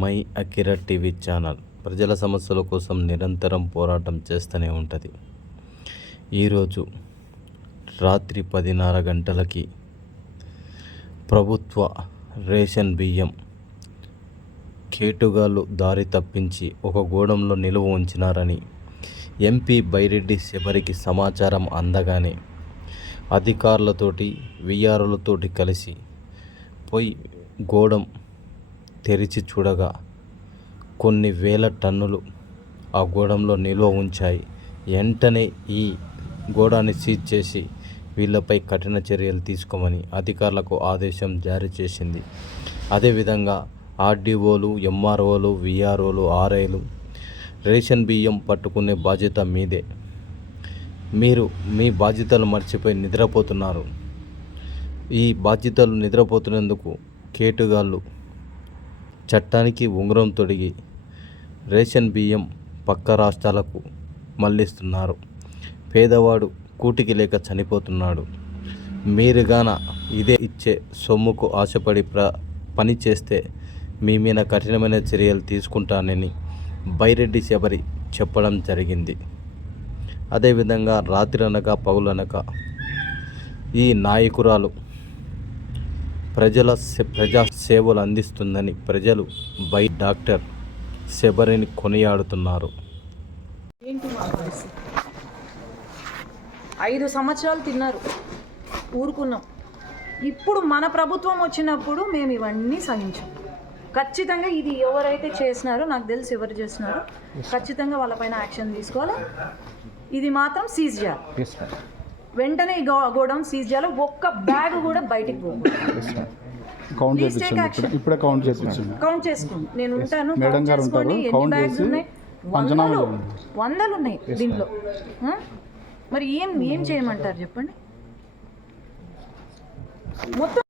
My Akira TV channel ప్రజల సమస్యల కోసం నిరంతరం పోరాటం చేస్తూనే ఉంటుంది. ఈరోజు రాత్రి పదిన్నర గంటలకి ప్రభుత్వ రేషన్ బియ్యం కేటుగాళ్ళు దారి తప్పించి ఒక గోడంలో నిలువ ఉంచినారని ఎంపీ బైరెడ్డి శబరికి సమాచారం అందగానే అధికారులతోటి వీఆర్లతోటి కలిసి పోయి గోడం తెరిచి చూడగా కొన్ని వేల టన్నులు ఆ గోడంలో నిల్వ ఉంచాయి. వెంటనే ఈ గోడాన్ని సీజ్ చేసి వీళ్ళపై కఠిన చర్యలు తీసుకోమని అధికారులకు ఆదేశం జారీ చేసింది. అదేవిధంగా ఆర్డీఓలు ఎంఆర్ఓలు విఆర్ఓలు ఆర్ఐలు రేషన్ బియ్యం పట్టుకునే బాధ్యత మీదే. మీరు మీ బాధ్యతలు మర్చిపోయి నిద్రపోతున్నారు. ఈ బాధ్యతలు నిద్రపోతున్నందుకు కేటుగాళ్ళు చట్టానికి ఉంగరం తొడిగి రేషన్ బియ్యం పక్క రాష్ట్రాలకు మళ్ళిస్తున్నారు పేదవాడు కూటికి లేక చనిపోతున్నాడు. మీరుగాన ఇదే ఇచ్చే సొమ్ముకు ఆశపడి ప్ర పని చేస్తే మీ మీద కఠినమైన చర్యలు తీసుకుంటానని బైరెడ్డి శబరి చెప్పడం జరిగింది. అదేవిధంగా రాత్రి అనక పగులనక ఈ నాయకురాలు ప్రజల సే- ప్రజా సేవలు అందిస్తుందని ప్రజలు బై డాక్టర్ శబరిని కొనియాడుతున్నారు. ఏంటి మా పరిస్థితి ఐదు సంవత్సరాలు తిన్నారు. ఊరుకున్నాం. ఇప్పుడు మన ప్రభుత్వం వచ్చినప్పుడు మేము ఇవన్నీ సహించాం. ఖచ్చితంగా ఇది ఎవరైతే చేసినారో నాకు తెలిసి ఎవరు చేసినారో ఖచ్చితంగా వాళ్ళపైన యాక్షన్ తీసుకోవాలి? ఇది మాత్రం సీజ్ చేయాలి. వెంటనే ఈ గోడౌన్ సీజ్ చేయాలి. ఒక్క బ్యాగ్ కూడా బయటికి పోకూడదు కౌంట్ చేపించండి. ఇప్పుడే కౌంట్ చేపించండి. కౌంట్ చేసుకోండి. నేను ఉంటాను. మేడం గారు ఉంటారు. ఎన్ని కౌంట్ బ్యాగ్స్ చేసి వందలు. వందలు ఉన్నాయి దీంట్లో? మరి ఏం ఏం చేయమంటారు చెప్పండి? మొత్తం